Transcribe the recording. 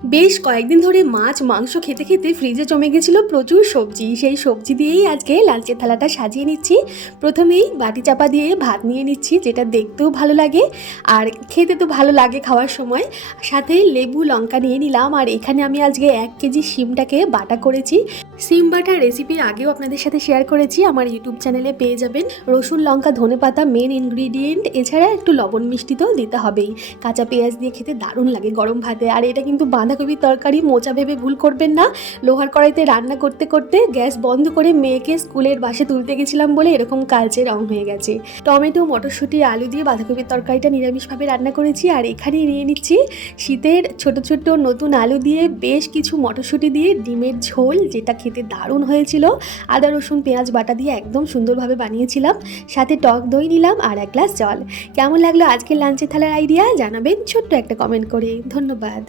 বেশ কয়েকদিন ধরে মাছ মাংস খেতে খেতে ফ্রিজে জমে গেছিল প্রচুর সবজি। সেই সবজি দিয়েই আজকে লাঞ্চের থালাটা সাজিয়ে নিচ্ছি। প্রথমেই বাটি চাপা দিয়ে ভাত নিয়ে নিচ্ছি, যেটা দেখতেও ভালো লাগে আর খেতে তো ভালো লাগে খাওয়ার সময়। সাথে লেবু লঙ্কা নিয়ে নিলাম। আর এখানে আমি আজকে 1 কেজি শিমটাকে বাটা করেছি। সিম বাটার রেসিপি আগেও আপনাদের সাথে শেয়ার করেছি, আমার ইউটিউব চ্যানেলে পেয়ে যাবেন। রসুন লঙ্কা ধনেপাতা মেন ইনগ্রিডিয়েন্ট, এছাড়া একটু লবণ মিষ্টি তো দিতে হবেই। কাঁচা পেঁয়াজ দিয়ে খেতে দারুণ লাগে গরম ভাতে। আর এটা কিন্তু বাঁধাকপির তরকারি, মোচা ভেবে ভুল করবেন না। লোহার কড়াইতে রান্না করতে করতে গ্যাস বন্ধ করে মেয়েকে স্কুলের বাসে তুলতে গেছিলাম বলে এরকম কালচে রং হয়ে গেছে। টমেটো মটরশুঁটি আলু দিয়ে বাঁধাকপির তরকারিটা নিরামিষভাবে রান্না করেছি। আর এখানে নিয়ে নিচ্ছি শীতের ছোট ছোট নতুন আলু দিয়ে বেশ কিছু মটরশুঁটি দিয়ে ডিমের ঝোল, যেটা খেতে দারুণ হয়েছিল। আদা রসুন পেঁয়াজ বাটা দিয়ে একদম সুন্দরভাবে বানিয়েছিলাম। সাথে টক দই নিলাম আর 1 গ্লাস জল। কেমন লাগলো আজকের লাঞ্চের থালার আইডিয়া জানাবেন ছোট্ট একটা কমেন্ট করে। ধন্যবাদ।